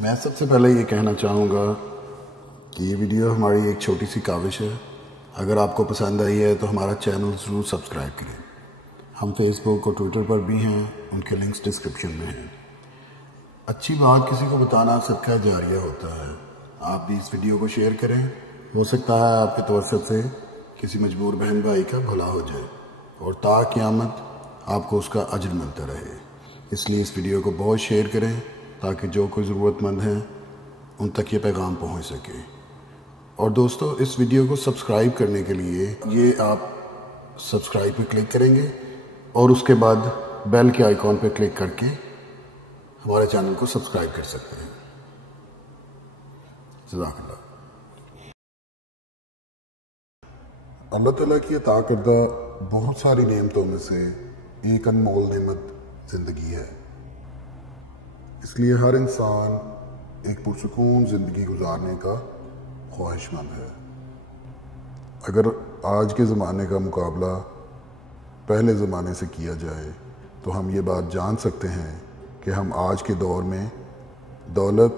میں سب سے پہلے یہ کہنا چاہوں گا کہ یہ ویڈیو ہماری ایک چھوٹی سی کاوش ہے۔ اگر آپ کو پسند آئی ہے تو ہمارا چینل ضرور سبسکرائب کریں۔ ہم فیس بک اور ٹویٹر پر بھی ہیں، ان کے لنکس ڈسکرپشن میں ہیں۔ اچھی بات کسی کو بتانا صدقہ جاریہ ہوتا ہے۔ آپ بھی اس ویڈیو کو شیئر کریں، ہو سکتا ہے آپ کے توسط سے کسی مجبور بہن بھائی کا بھلا ہو جائے اور تا قیامت آپ کو اس کا اجر ملتا رہے۔ اس لیے اس ویڈیو کو بہت شیئر کریں تاکہ جو کوئی ضرورت مند ہیں ان تک یہ پیغام پہنچ سکے۔ اور دوستو، اس ویڈیو کو سبسکرائب کرنے کے لیے یہ آپ سبسکرائب پہ کلک کریں گے اور اس کے بعد بیل کے آئیکن پہ کلک کر کے ہمارے چینل کو سبسکرائب کر سکتے ہیں۔ جزاک اللہ۔ اللہ تعالیٰ کی عطا کردہ بہت ساری نعمتوں میں سے ایک انمول نعمت زندگی ہے۔ اس لیے ہر انسان ایک پرسکون زندگی گزارنے کا خواہش مند ہے۔ اگر آج کے زمانے کا مقابلہ پہلے زمانے سے کیا جائے تو ہم یہ بات جان سکتے ہیں کہ ہم آج کے دور میں دولت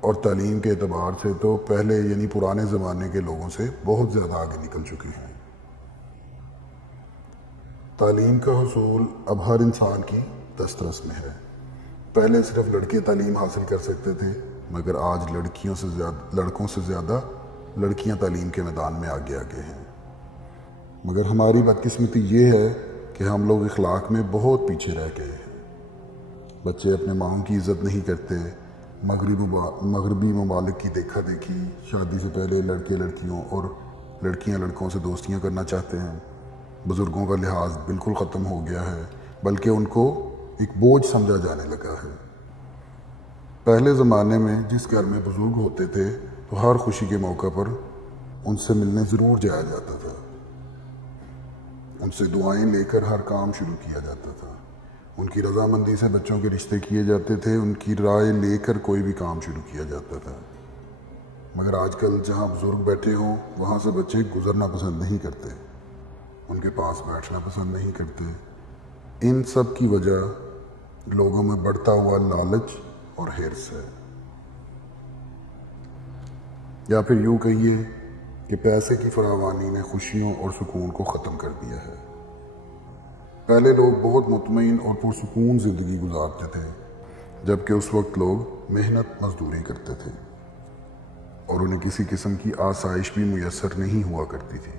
اور تعلیم کے اعتبار سے تو پہلے یعنی پرانے زمانے کے لوگوں سے بہت زیادہ آگے نکل چکے ہیں۔ تعلیم کا حصول اب ہر انسان کی دسترس میں ہے۔ پہلے صرف لڑکے تعلیم حاصل کر سکتے تھے، مگر آج لڑکوں سے زیادہ لڑکیاں تعلیم کے میدان میں آگے ہیں۔ مگر ہماری بدقسمتی یہ ہے کہ ہم لوگ اخلاق میں بہت پیچھے رہ گئے ہیں۔ بچے اپنے ماؤں کی عزت نہیں کرتے۔ مغربی ممالک کی دیکھا دیکھی شادی سے پہلے لڑکے لڑکیوں اور لڑکیاں لڑکوں سے دوستیاں کرنا چاہتے ہیں۔ بزرگوں کا لحاظ بالکل ختم ہو گیا ہے، بلکہ ان کو ایک بوجھ سمجھا جانے لگا ہے۔ پہلے زمانے میں جس گھر میں بزرگ ہوتے تھے تو ہر خوشی کے موقع پر ان سے ملنے ضرور جایا جاتا تھا۔ ان سے دعائیں لے کر ہر کام شروع کیا جاتا تھا۔ ان کی رضامندی سے بچوں کے رشتے کیے جاتے تھے، ان کی رائے لے کر کوئی بھی کام شروع کیا جاتا تھا۔ مگر آج کل جہاں بزرگ بیٹھے ہوں وہاں سے بچے گزرنا پسند نہیں کرتے، ان کے پاس بیٹھنا پسند نہیں کرتے۔ ان سب کی وجہ لوگوں میں بڑھتا ہوا لالچ اور حرص ہے، یا پھر یوں کہیے کہ پیسے کی فراوانی نے خوشیوں اور سکون کو ختم کر دیا ہے۔ پہلے لوگ بہت مطمئن اور پرسکون زندگی گزارتے تھے، جبکہ اس وقت لوگ محنت مزدوری کرتے تھے اور انہیں کسی قسم کی آسائش بھی میسر نہیں ہوا کرتی تھی،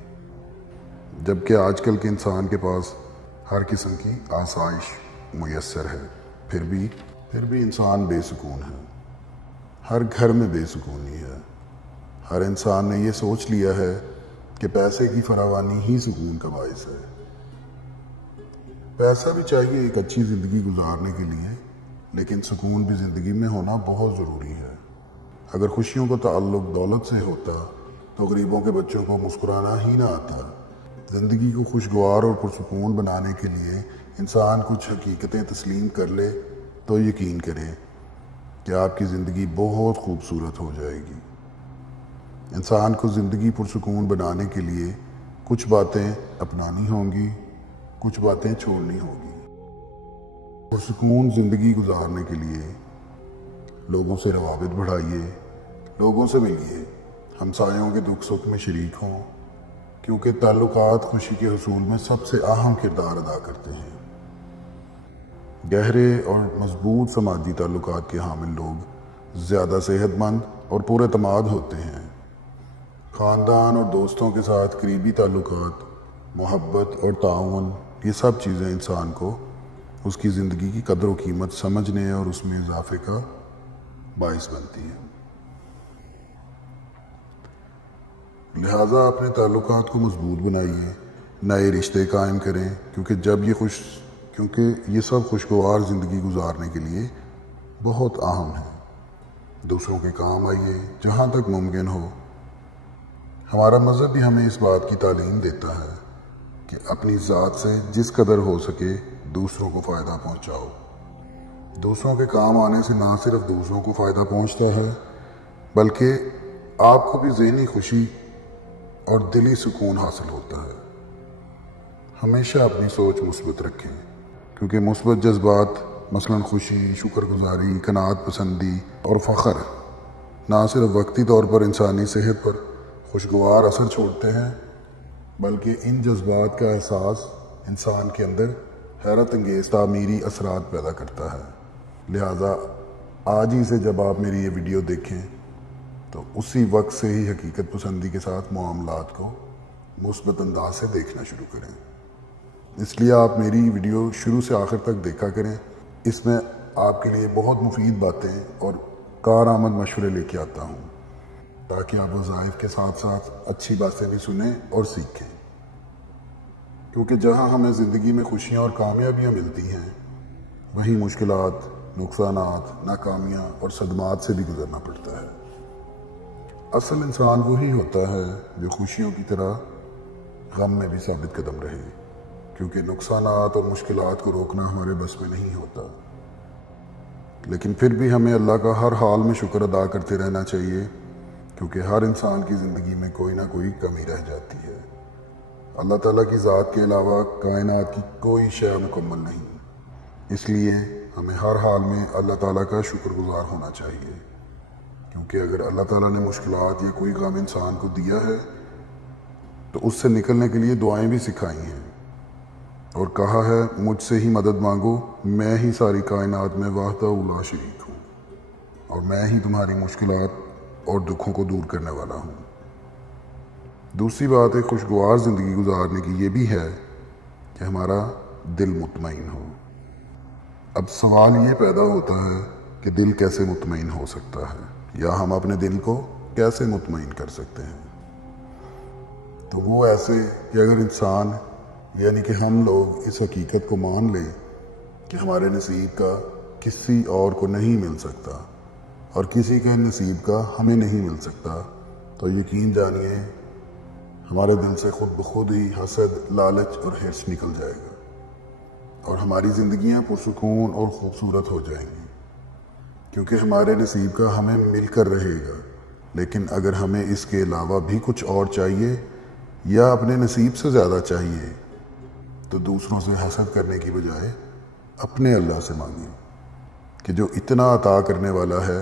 جبکہ آج کل کے انسان کے پاس ہر قسم کی آسائش میسر ہے، پھر بھی انسان بے سکون ہے۔ ہر گھر میں بے سکونی ہے۔ ہر انسان نے یہ سوچ لیا ہے کہ پیسے کی فراوانی ہی سکون کا باعث ہے۔ پیسہ بھی چاہیے ایک اچھی زندگی گزارنے کے لیے، لیکن سکون بھی زندگی میں ہونا بہت ضروری ہے۔ اگر خوشیوں کا تعلق دولت سے ہوتا تو غریبوں کے بچوں کو مسکرانا ہی نہ آتا۔ زندگی کو خوشگوار اور پرسکون بنانے کے لیے انسان کچھ حقیقتیں تسلیم کر لے تو یقین کریں کہ آپ کی زندگی بہت خوبصورت ہو جائے گی۔ انسان کو زندگی پرسکون بنانے کے لیے کچھ باتیں اپنانی ہوں گی، کچھ باتیں چھوڑنی ہوں گی۔ پرسکون زندگی گزارنے کے لیے لوگوں سے روابط بڑھائیے، لوگوں سے ملیے، ہمسایوں کے دکھ سکھ میں شریک ہوں، کیونکہ تعلقات خوشی کے حصول میں سب سے اہم کردار ادا کرتے ہیں۔ گہرے اور مضبوط سماجی تعلقات کے حامل لوگ زیادہ صحت مند اور پر اعتماد ہوتے ہیں۔ خاندان اور دوستوں کے ساتھ قریبی تعلقات، محبت اور تعاون، یہ سب چیزیں انسان کو اس کی زندگی کی قدر و قیمت سمجھنے اور اس میں اضافے کا باعث بنتی ہیں۔ لہٰذا اپنے تعلقات کو مضبوط بنائیے، نئے رشتے قائم کریں، کیونکہ یہ سب خوشگوار زندگی گزارنے کے لیے بہت اہم ہے۔ دوسروں کے کام آئیے جہاں تک ممکن ہو۔ ہمارا مذہب بھی ہمیں اس بات کی تعلیم دیتا ہے کہ اپنی ذات سے جس قدر ہو سکے دوسروں کو فائدہ پہنچاؤ۔ دوسروں کے کام آنے سے نہ صرف دوسروں کو فائدہ پہنچتا ہے بلکہ آپ کو بھی ذہنی خوشی اور دلی سکون حاصل ہوتا ہے۔ ہمیشہ اپنی سوچ مثبت رکھیں، کیونکہ مثبت جذبات مثلاً خوشی، شکر گزاری، قناعت پسندی اور فخر نہ صرف وقتی طور پر انسانی صحت پر خوشگوار اثر چھوڑتے ہیں، بلکہ ان جذبات کا احساس انسان کے اندر حیرت انگیز تعمیری اثرات پیدا کرتا ہے۔ لہٰذا آج ہی سے جب آپ میری یہ ویڈیو دیکھیں تو اسی وقت سے ہی حقیقت پسندی کے ساتھ معاملات کو مثبت انداز سے دیکھنا شروع کریں۔ اس لیے آپ میری ویڈیو شروع سے آخر تک دیکھا کریں۔ اس میں آپ کے لیے بہت مفید باتیں اور کارآمد مشورے لے کے آتا ہوں تاکہ آپ وظائف کے ساتھ ساتھ اچھی باتیں بھی سنیں اور سیکھیں، کیونکہ جہاں ہمیں زندگی میں خوشیاں اور کامیابیاں ملتی ہیں وہیں مشکلات، نقصانات، ناکامیاں اور صدمات سے بھی گزرنا پڑتا ہے۔ اصل انسان وہی ہوتا ہے جو خوشیوں کی طرح غم میں بھی ثابت قدم رہے، کیونکہ نقصانات اور مشکلات کو روکنا ہمارے بس میں نہیں ہوتا، لیکن پھر بھی ہمیں اللہ کا ہر حال میں شکر ادا کرتے رہنا چاہیے، کیونکہ ہر انسان کی زندگی میں کوئی نہ کوئی کمی رہ جاتی ہے۔ اللہ تعالیٰ کی ذات کے علاوہ کائنات کی کوئی شے مکمل نہیں، اس لیے ہمیں ہر حال میں اللہ تعالیٰ کا شکر گزار ہونا چاہیے، کیونکہ اگر اللہ تعالیٰ نے مشکلات یا کوئی غم انسان کو دیا ہے تو اس سے نکلنے کے لیے دعائیں بھی سکھائی ہیں اور کہا ہے مجھ سے ہی مدد مانگو، میں ہی ساری کائنات میں وحدہ لا شریک ہوں اور میں ہی تمہاری مشکلات اور دکھوں کو دور کرنے والا ہوں۔ دوسری بات ایک خوشگوار زندگی گزارنے کی یہ بھی ہے کہ ہمارا دل مطمئن ہو۔ اب سوال یہ پیدا ہوتا ہے کہ دل کیسے مطمئن ہو سکتا ہے، یا ہم اپنے دل کو کیسے مطمئن کر سکتے ہیں؟ تو وہ ایسے کہ اگر انسان یعنی کہ ہم لوگ اس حقیقت کو مان لیں کہ ہمارے نصیب کا کسی اور کو نہیں مل سکتا اور کسی کے نصیب کا ہمیں نہیں مل سکتا، تو یقین جانیے ہمارے دل سے خود بخود ہی حسد، لالچ اور حرص نکل جائے گا اور ہماری زندگیاں پرسکون اور خوبصورت ہو جائیں گی، کیونکہ ہمارے نصیب کا ہمیں مل کر رہے گا۔ لیکن اگر ہمیں اس کے علاوہ بھی کچھ اور چاہیے یا اپنے نصیب سے زیادہ چاہیے تو دوسروں سے حسد کرنے کی بجائے اپنے اللہ سے مانگیں کہ جو اتنا عطا کرنے والا ہے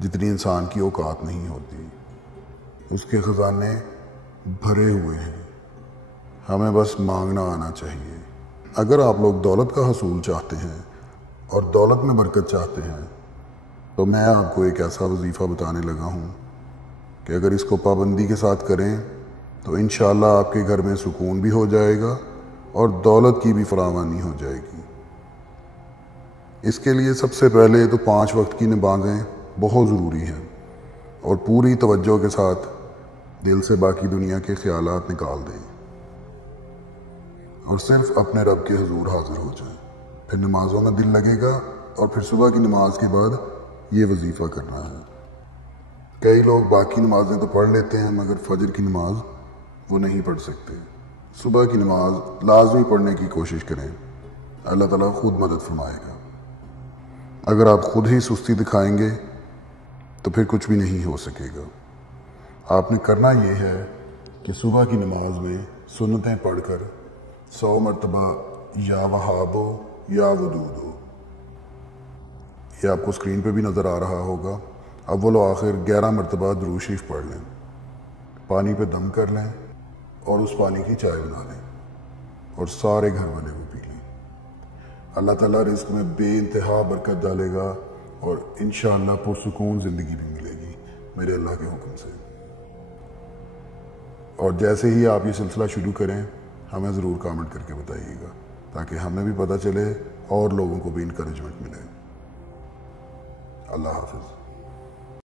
جتنی انسان کی اوقات نہیں ہوتی۔ اس کے خزانے بھرے ہوئے ہیں، ہمیں بس مانگنا آنا چاہیے۔ اگر آپ لوگ دولت کا حصول چاہتے ہیں اور دولت میں برکت چاہتے ہیں تو میں آپ کو ایک ایسا وظیفہ بتانے لگا ہوں کہ اگر اس کو پابندی کے ساتھ کریں تو انشاءاللہ آپ کے گھر میں سکون بھی ہو جائے گا اور دولت کی بھی فراوانی ہو جائے گی۔ اس کے لیے سب سے پہلے تو 5 وقت کی نمازیں بہت ضروری ہیں اور پوری توجہ کے ساتھ دل سے باقی دنیا کے خیالات نکال دیں اور صرف اپنے رب کے حضور حاضر ہو جائیں۔ پھر نمازوں میں دل لگے گا اور پھر صبح کی نماز کے بعد یہ وظیفہ کرنا ہے۔ کئی لوگ باقی نمازیں تو پڑھ لیتے ہیں مگر فجر کی نماز وہ نہیں پڑھ سکتے۔ صبح کی نماز لازمی پڑھنے کی کوشش کریں، اللہ تعالیٰ خود مدد فرمائے گا۔ اگر آپ خود ہی سستی دکھائیں گے تو پھر کچھ بھی نہیں ہو سکے گا۔ آپ نے کرنا یہ ہے کہ صبح کی نماز میں سنتیں پڑھ کر 100 مرتبہ یا وہابو یا ودودو، یہ آپ کو اسکرین پہ بھی نظر آ رہا ہوگا، اول و آخر 11 مرتبہ درود شریف پڑھ لیں، پانی پہ دم کر لیں اور اس پانی کی چائے بنا لیں اور سارے گھر والے کو پی لیں۔ اللہ تعالیٰ رزق میں بے انتہا برکت ڈالے گا اور انشاءاللہ پرسکون زندگی بھی ملے گی میرے اللہ کے حکم سے۔ اور جیسے ہی آپ یہ سلسلہ شروع کریں ہمیں ضرور کامنٹ کر کے بتائیے گا تاکہ ہمیں بھی پتہ چلے اور لوگوں کو بھی انکریجمنٹ ملے۔ اللہ حافظ۔